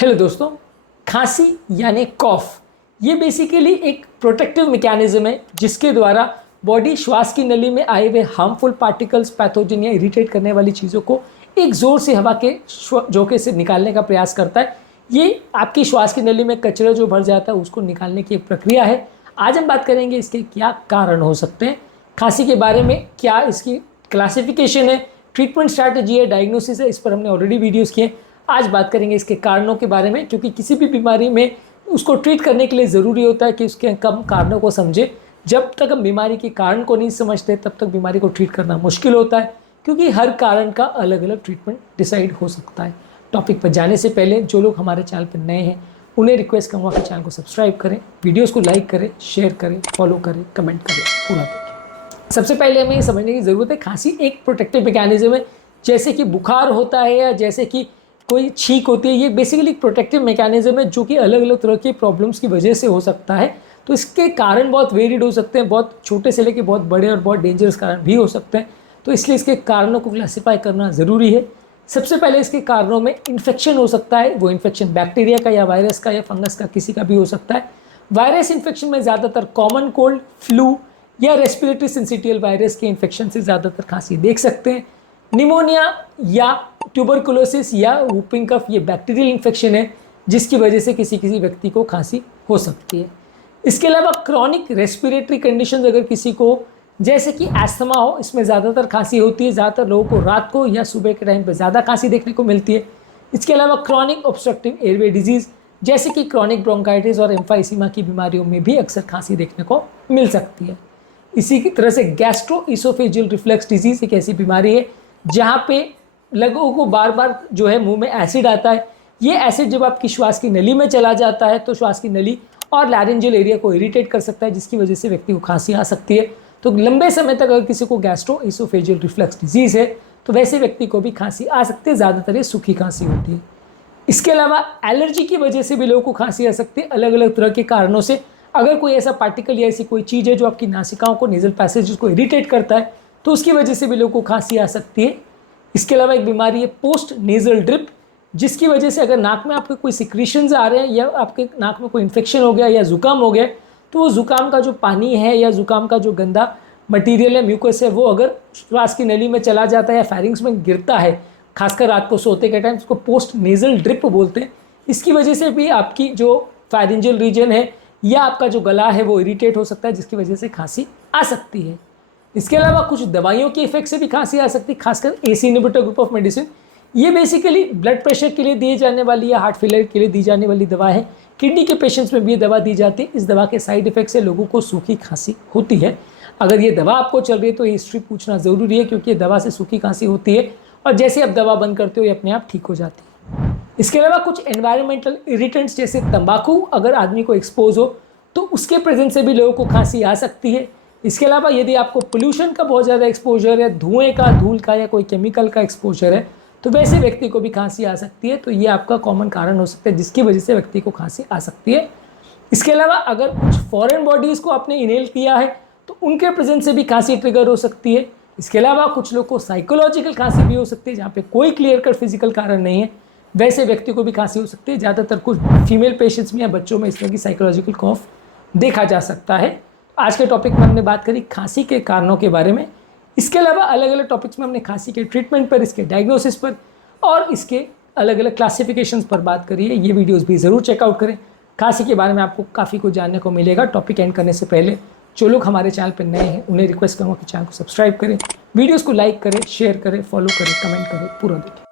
Hello दोस्तों, खांसी यानी कॉफ ये बेसिकली एक प्रोटेक्टिव मैकेनिज्म है जिसके द्वारा बॉडी श्वास की नली में आए हुए हार्मफुल पार्टिकल्स, पैथोजन या इरिटेट करने वाली चीज़ों को एक ज़ोर से हवा के झोंके से निकालने का प्रयास करता है। ये आपकी श्वास की नली में कचरा जो भर जाता है उसको निकालने की एक प्रक्रिया है। आज हम बात करेंगे इसके क्या कारण हो सकते हैं, खांसी के बारे में क्या इसकी क्लासिफिकेशन है, ट्रीटमेंट स्ट्रैटेजी है, डायग्नोसिस है, इस पर हमने ऑलरेडी वीडियोज़ किए। आज बात करेंगे इसके कारणों के बारे में, क्योंकि किसी भी बीमारी में उसको ट्रीट करने के लिए ज़रूरी होता है कि उसके कम कारणों को समझे। जब तक हम बीमारी के कारण को नहीं समझते तब तक बीमारी को ट्रीट करना मुश्किल होता है, क्योंकि हर कारण का अलग अलग ट्रीटमेंट डिसाइड हो सकता है। टॉपिक पर जाने से पहले जो लोग हमारे चैनल पर नए हैं उन्हें रिक्वेस्ट करूँगा कि चैनल को सब्सक्राइब करें, वीडियोज़ को लाइक करें, शेयर करें, फॉलो करें, कमेंट करें, पूरा देखें। सबसे पहले हमें ये समझने की ज़रूरत है, खांसी एक प्रोटेक्टिव मैकेनिज्म है। जैसे कि बुखार होता है या जैसे कि कोई छींक होती है, ये बेसिकली एक प्रोटेक्टिव मैकेनिज्म है जो कि अलग अलग तरह के प्रॉब्लम्स की वजह से हो सकता है। तो इसके कारण बहुत वेरिड हो सकते हैं, बहुत छोटे से लेके बहुत बड़े और बहुत डेंजरस कारण भी हो सकते हैं। तो इसलिए इसके कारणों को क्लासीफाई करना ज़रूरी है। सबसे पहले इसके कारणों में इन्फेक्शन हो सकता है। वो इन्फेक्शन बैक्टीरिया का या वायरस का या फंगस का, किसी का भी हो सकता है। वायरस इन्फेक्शन में ज़्यादातर कॉमन कोल्ड, फ्लू या रेस्पिरेटरी सिंसिटियल वायरस के इन्फेक्शन से ज़्यादातर खांसी देख सकते हैं। निमोनिया या ट्यूबरकुलोसिस या वूपिंग कफ ये बैक्टीरियल इन्फेक्शन है जिसकी वजह से किसी व्यक्ति को खांसी हो सकती है। इसके अलावा क्रॉनिक रेस्पिरेटरी कंडीशंस अगर किसी को, जैसे कि एस्थमा हो, इसमें ज़्यादातर खांसी होती है। ज़्यादातर लोगों को रात को या सुबह के टाइम पे ज़्यादा खांसी देखने को मिलती है। इसके अलावा क्रॉनिक ऑब्स्ट्रक्टिव एयरवे डिजीज़ जैसे कि क्रॉनिक ब्रोंकाइटिस और एम्फाइसीमा की बीमारियों में भी अक्सर खांसी देखने को मिल सकती है। इसी की तरह से गैस्ट्रोइसोफेजियल रिफ्लक्स डिजीज़ एक ऐसी बीमारी है जहाँ पे लोगों को बार बार जो है मुंह में एसिड आता है। ये एसिड जब आपकी श्वास की नली में चला जाता है तो श्वास की नली और लैरिंजियल एरिया को इरिटेट कर सकता है, जिसकी वजह से व्यक्ति को खांसी आ सकती है। तो लंबे समय तक अगर किसी को गैस्ट्रोइसोफेजियल रिफ्लक्स डिजीज़ है तो वैसे व्यक्ति को भी खांसी आ सकती है। ज़्यादातर ये सूखी खांसी होती है। इसके अलावा एलर्जी की वजह से भी लोगों को खांसी आ सकती है, अलग अलग तरह के कारणों से। अगर कोई ऐसा पार्टिकल या ऐसी कोई चीज़ है जो आपकी नासिकाओं को, नेजल पैसेज को इरिटेट करता है, तो उसकी वजह से भी लोगों को खांसी आ सकती है। इसके अलावा एक बीमारी है पोस्ट नेजल ड्रिप, जिसकी वजह से अगर नाक में आपके कोई सिक्रीशंस आ रहे हैं या आपके नाक में कोई इन्फेक्शन हो गया या जुकाम हो गया, तो वो जुकाम का जो पानी है या जुकाम का जो गंदा मटेरियल है, म्यूकस है, वो अगर श्वास की नली में चला जाता है या फेरिंग्स में गिरता है, खासकर रात को सोते के टाइम, उसको पोस्ट नेजल ड्रिप बोलते हैं। इसकी वजह से भी आपकी जो फेरिंजियल रीजन है या आपका जो गला है वो इरिटेट हो सकता है, जिसकी वजह से खांसी आ सकती है। इसके अलावा कुछ दवाइयों के इफेक्ट से भी खांसी आ सकती है, खासकर AC inhibitor group of medicine. ये बेसिकली ब्लड प्रेशर के लिए दी जाने वाली या हार्ट फेलियर के लिए दी जाने वाली दवा है। किडनी के पेशेंट्स में भी ये दवा दी जाती है। इस दवा के साइड इफेक्ट से लोगों को सूखी खांसी होती है। अगर ये दवा आपको चल रही है तो ये हिस्ट्री पूछना ज़रूरी है, क्योंकि ये दवा से सूखी खांसी होती है और जैसे आप दवा बंद करते हो ये अपने आप ठीक हो जाती है। इसके अलावा कुछ एनवायरमेंटल इरिटेंट्स जैसे तंबाकू अगर आदमी को एक्सपोज हो तो उसके प्रेजेंस से भी लोगों को खांसी आ सकती है। इसके अलावा यदि आपको पोल्यूशन का बहुत ज़्यादा एक्सपोजर है, धुएं का, धूल का या कोई केमिकल का एक्सपोजर है, तो वैसे व्यक्ति को भी खांसी आ सकती है। तो ये आपका कॉमन कारण हो सकता है जिसकी वजह से व्यक्ति को खांसी आ सकती है। इसके अलावा अगर कुछ फॉरेन बॉडीज़ को आपने इनहेल किया है तो उनके प्रेजेंस से भी खांसी ट्रिगर हो सकती है। इसके अलावा कुछ लोग को साइकोलॉजिकल खांसी भी हो सकती है, जहाँ पे कोई क्लियर कट फिजिकल कारण नहीं है, वैसे व्यक्ति को भी खांसी हो सकती है। ज़्यादातर कुछ फीमेल पेशेंट्स में या बच्चों में इस तरह की साइकोलॉजिकल कॉफ देखा जा सकता है। आज के टॉपिक में हमने बात करी खांसी के कारणों के बारे में। इसके अलावा अलग अलग टॉपिक्स में हमने खांसी के ट्रीटमेंट पर, इसके डायग्नोसिस पर और इसके अलग अलग क्लासिफिकेशंस पर बात करी है। ये वीडियोस भी ज़रूर चेकआउट करें। खांसी के बारे में आपको काफ़ी कुछ जानने को मिलेगा। टॉपिक एंड करने से पहले जो लोग हमारे चैनल पर नए हैं उन्हें रिक्वेस्ट करूँगा कि चैनल को सब्सक्राइब करें, वीडियोज़ को लाइक करें, शेयर करें, फॉलो करें, कमेंट करें, पूरा देखें।